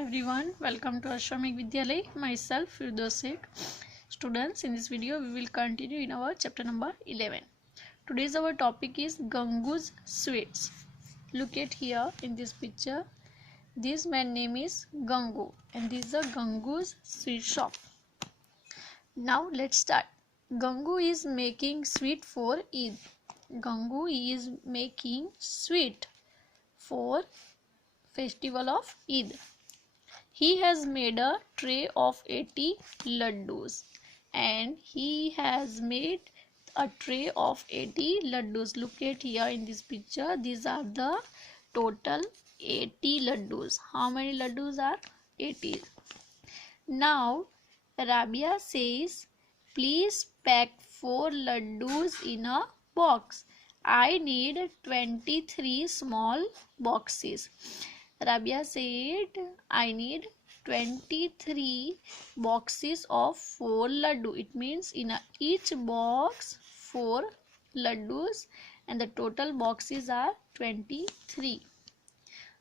everyone, welcome to Ashramik Vidyalay. Myself Firdaus Sheikh. Students, in this video we will continue in our chapter number 11. Today's our topic is Gangu's Sweets. Look at here in this picture. This man name is Gangu and this is a Gangu's sweet shop. Now let's start. Gangu is making sweet for Eid. Gangu is making sweet for festival of Eid. He has made a tray of 80 laddus and he has made a tray of 80 laddus. Look at here in this picture. These are the total 80 laddus. How many laddus are 80? Now Rabia says, please pack 4 laddus in a box. I need 23 small boxes. Rabia said, I need 23 boxes of 4 laddu. It means in each box 4 laddus and the total boxes are 23.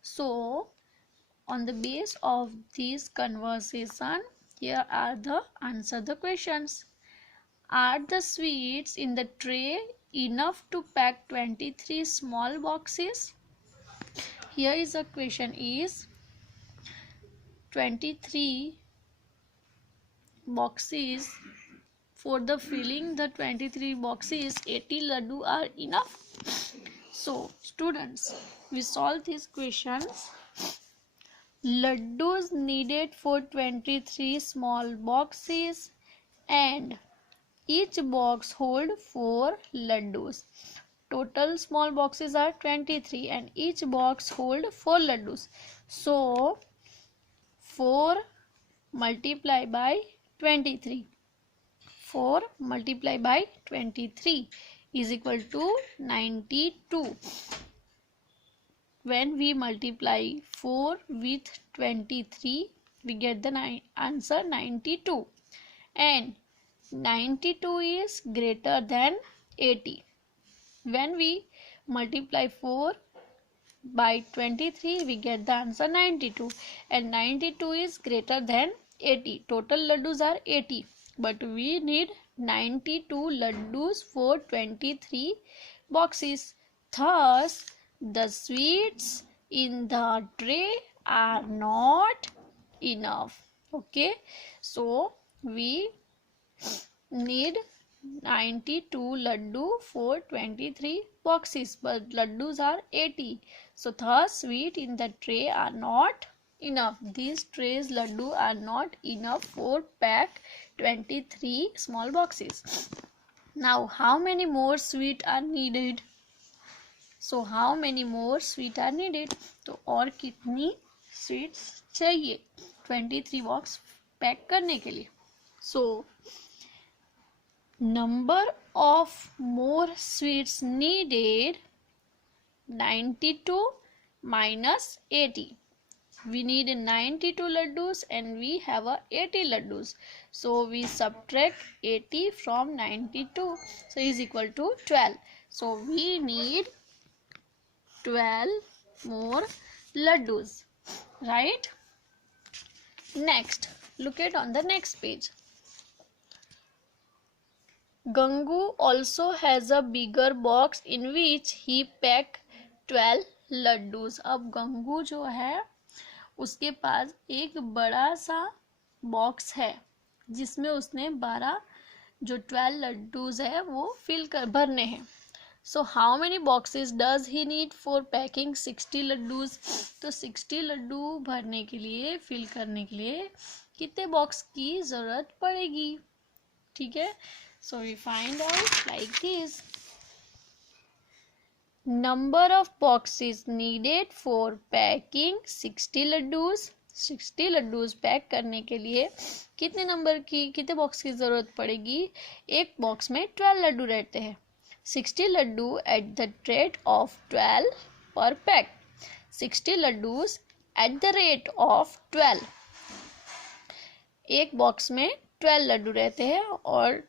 So, on the base of this conversation, here are the answer the questions. Are the sweets in the tray enough to pack 23 small boxes? Here is a question is 23 boxes for the filling the 23 boxes 80 laddu are enough. So students, we solve these questions. Laddus needed for 23 small boxes and each box hold 4 laddus. Total small boxes are 23 and each box hold 4 laddus. So 4 multiplied by 23. 4 multiplied by 23 is equal to 92. When we multiply 4 with 23, we get the answer 92. And 92 is greater than 80. When we multiply 4 by 23, we get the answer 92. And 92 is greater than 80. Total laddus are 80. But we need 92 laddus for 23 boxes. Thus, the sweets in the tray are not enough. Okay. So, we need 92 laddu for 23 boxes, but laddus are 80. So thus sweet in the tray are not enough. These trays laddu are not enough for pack 23 small boxes. Now how many more sweet are needed? So how many more sweet are needed? तो और कितनी sweets चाहिए 23 box pack करने के लिए? So number of more sweets needed 92 minus 80. We need 92 laddus and we have 80 laddus. So we subtract 80 from 92. So is equal to 12. So we need 12 more laddus. Right? Next, look at on the next page. Gangu also has a bigger box in which he packed 12 laddus. अब गंगू जो है उसके पास एक बड़ा सा box है जिसमें उसने 12 जो 12 लड्डूज है वो फिल कर भरने हैं. So how many boxes does he need for packing 60 laddus? तो 60 लड्डू भरने के लिए फिल करने के लिए कितने बॉक्स की जरूरत पड़ेगी? ठीक है. So we find out like this. Number of boxes needed for packing 60 laddus. 60 laddus pack करने के लिए कितने बॉक्स की जरूरत पड़ेगी? एक बॉक्स में 12 लड्डू रहते हैं. 60 Laddu at the rate of 12 per pack. 60 laddus at the rate of 12. एक बॉक्स में 12 लड्डू रहते हैं और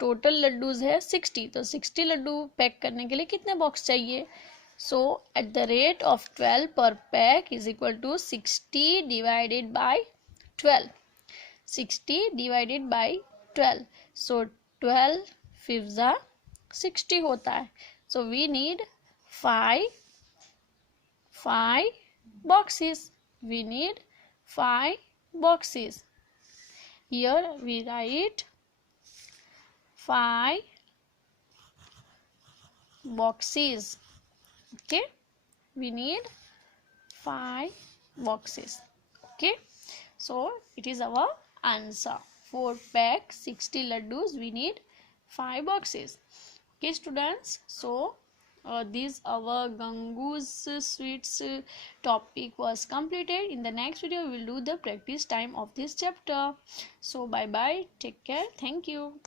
टोटल लड्डूज है 60. तो 60 लड्डू पैक करने के लिए कितने बॉक्स चाहिए? So at the rate of 12 per pack is equal to 60 divided by 12. 60 divided by 12. So 12 5s are 60 होता है. So we need 5 boxes. We need 5 boxes. Here we write 5 boxes. Okay, we need 5 boxes. Okay, so it is our answer. 4 pack 60 laddus, we need 5 boxes. Okay students, so this our Gangu's sweets topic was completed. In the next video we will do the practice time of this chapter. So bye bye, take care, thank you.